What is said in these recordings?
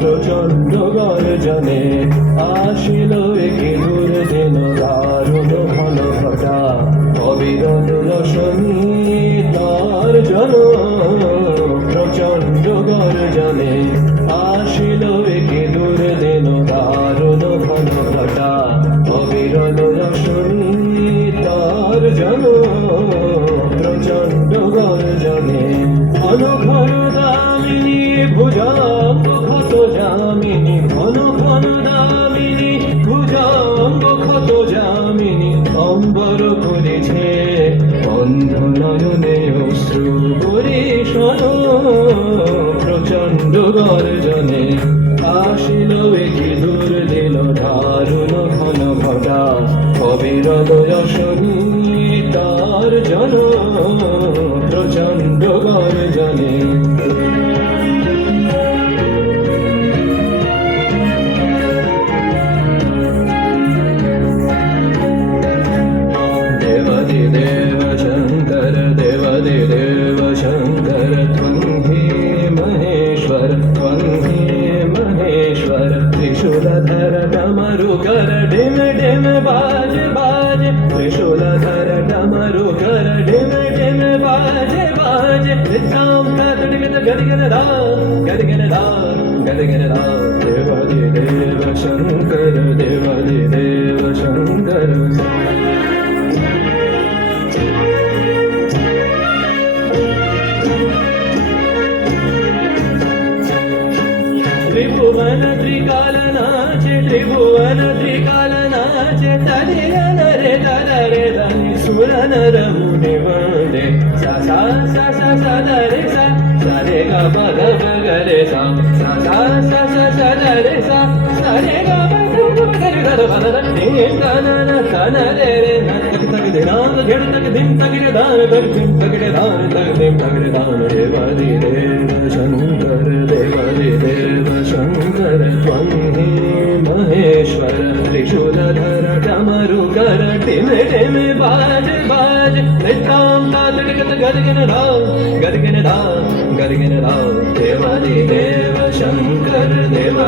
প্রচণ্ড গর্জনে আসিল একে দূর যেন দারুণ ঘন ঘটা অবিরত রশনি তার জন প্রচণ্ড গর্জনে আসিল একে দূর যেন দারুণ ঘন ঘটা অবিরত রশনি তার জন প্রচণ্ড গর্জনে ঘন ঘন দামিনী ভুজঙ্গ ক্ষত যামিনী ঘন ঘন দামিনী ভুজঙ্গ ক্ষত যামিনী অম্বর করেছে অন্ধ নয়নে অশ্রু পরিশন প্রচণ্ড গর্জনে আসিল একে দূর দিল দারুণ ঘন ঘটা অবিরত রশনি তার জন প্রচণ্ড গর্জনে देव शंकर देव शंकर त्वं हि महेश्वर त्रिशूलधर डमरुकर डिम डिम बाज बाज त्रिशूलधर डमरुकर डिम डिम बाज बाज नित्यां तदिगत गदिगन दा गदिगन दा गदिगन दा देव शंकर देव शंकर त्रिभुवन त्रिकालनाचे त्रिभुवन त्रिकालनाचे तदियन रे धनि सुर नर मुनि वन्दे सा सा सा सा सा रे सा सा रे ग प ग प ग रे सा सा सा सा सा सा रे सा सा रे ग प ग प ग रे ग प द रे ग न न न रे रे न तक तक दे ना घेड़ तक दिन तक रे दान तक दिन तक रे दान तक दिन तक रे दान देव शंकर देव शंकर त्वं हि महेश्वर त्रिशूलधर डमरुकर टिम टिम बाज बाज नित्यां तदिगत गदिगन दा गदिगन दा गदिगन दा देव शंकर देव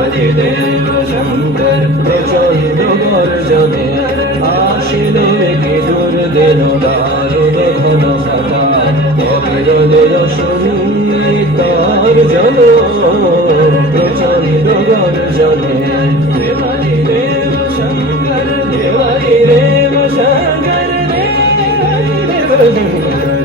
शंकर प्रचण्ड গর্জনে আসিল একে দূর দিল দারুণ ঘন ঘটা অবিরত রশনি তার জন প্রচণ্ড গর্জনে দেব শঙ্কর দেব শঙ্কর দেব শঙ্কর